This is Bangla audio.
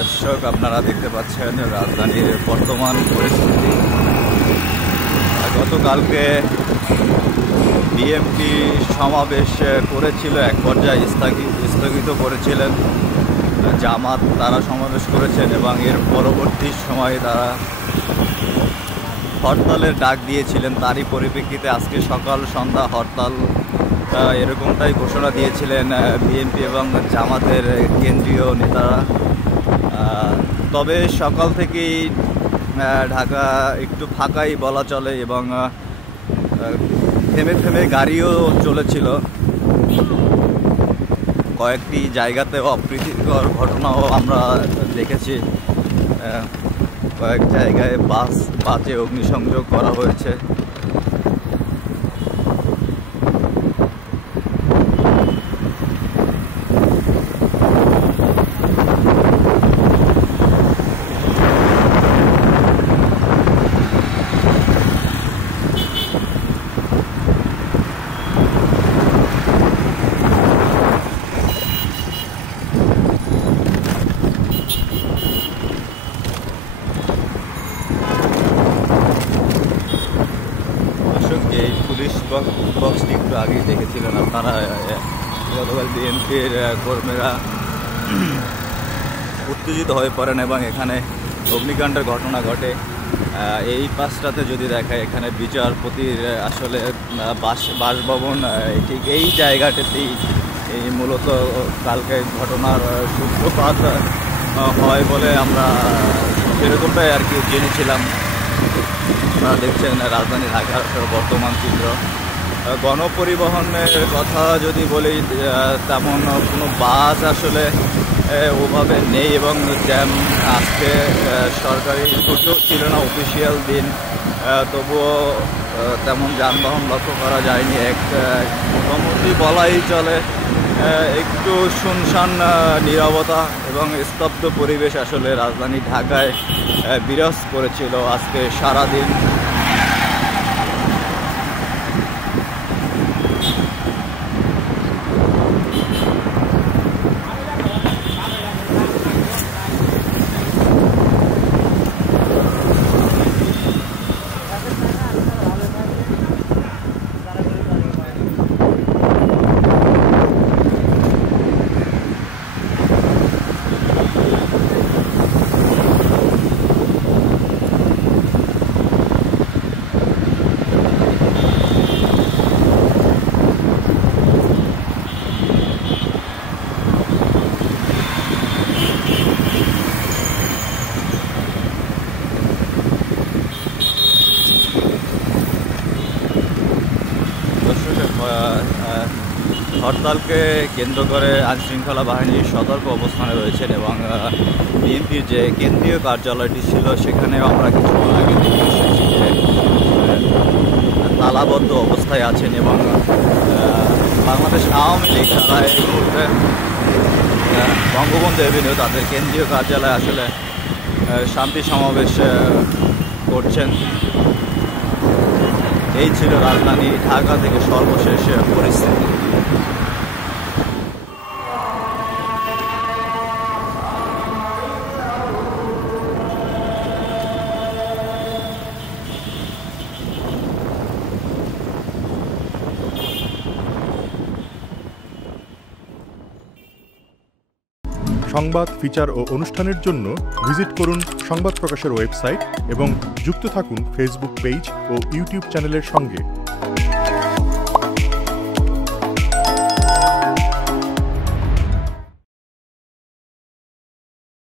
দর্শক, আপনারা দেখতে পাচ্ছেন রাজধানীর বর্তমান পরিস্থিতি। গতকালকে বিএনপি সমাবেশ করেছিল, এক পর্যায়ে স্থগিত করেছিলেন। জামাত তারা সমাবেশ করেছেন এবং এর পরবর্তী সময়ে তারা হরতালের ডাক দিয়েছিলেন। তারই পরিপ্রেক্ষিতে আজকে সকাল সন্ধ্যা হরতাল এরকমটাই ঘোষণা দিয়েছিলেন বিএনপি এবং জামাতের কেন্দ্রীয় নেতারা। তবে সকাল থেকেই ঢাকা একটু ফাঁকাই বলা চলে এবং থেমে থেমে গাড়িও চলেছিল। কয়েকটি জায়গাতে অপ্রীতিকর ঘটনাও আমরা দেখেছি। কয়েক জায়গায় বাসে অগ্নিসংযোগ করা হয়েছে। এই পুলিশ বক্সটি একটু আগেই দেখেছিলেন আপনারা। গতকাল বিএনপির কর্মীরা উত্তেজিত হয়ে পড়েন এবং এখানে অগ্নিকাণ্ডের ঘটনা ঘটে। এই পাশটাতে যদি দেখায়, এখানে বিচারপতির আসলে বাসভবন, ঠিক এই জায়গাটাতেই এই মূলত কালকে ঘটনার সূত্রপাত হয় বলে আমরা সেরকমটাই আর কি জেনেছিলাম। আপনারা দেখছেন রাজধানী ঢাকার বর্তমান চিত্র। গণপরিবহনের কথা যদি বলি, তেমন কোনো বাস আসলে ওভাবে নেই এবং জ্যাম। আজকে সরকারি ছুটিও ছিল না, অফিসিয়াল দিন, তবুও তেমন যানবাহন লক্ষ্য করা যায়নি। মোটামুটি বলাই চলে একটু শুনশান নীরবতা এবং স্তব্ধ পরিবেশ আসলে রাজধানী ঢাকায় বিরাজ করেছিল আজকে সারাদিন। হরতালকে কেন্দ্র করে আইনশৃঙ্খলা বাহিনীর সতর্ক অবস্থানে রয়েছেন এবং বিএনপির যে কেন্দ্রীয় কার্যালয়টি ছিল সেখানেও আমরা কিছুক্ষণ আগে দেখে এসেছি যে তালাবদ্ধ অবস্থায় আছেন এবং বাংলাদেশ আওয়ামী লীগ তারা এই মুহূর্তে বঙ্গবন্ধু এভিনিউ তাদের কেন্দ্রীয় কার্যালয়ে আসলে শান্তি সমাবেশ করছেন। এই ছিল রাজধানী ঢাকা থেকে সর্বশেষ পরিস্থিতি। সংবাদ, ফিচার ও অনুষ্ঠানের জন্য ভিজিট করুন সংবাদ প্রকাশের ওয়েবসাইট এবং যুক্ত থাকুন ফেসবুক পেজ ও ইউটিউব চ্যানেলের সঙ্গে।